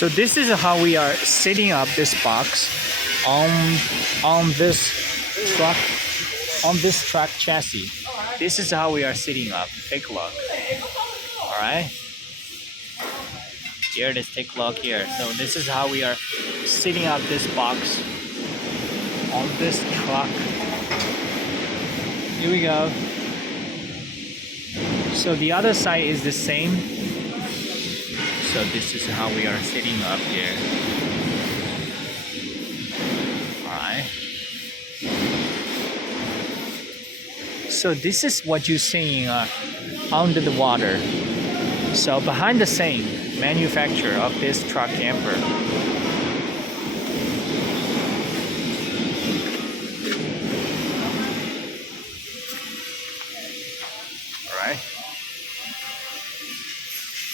So this is how we are setting up this box on this truck chassis. This is how we are setting up. Take a look. All right. Here it is. Take a look here. So this is how we are setting up this box on this truck. Here we go. So the other side is the same. So this is how we are setting up here. Alright. So this is what you're seeing under the water. So behind the scene manufacturer of this truck camper.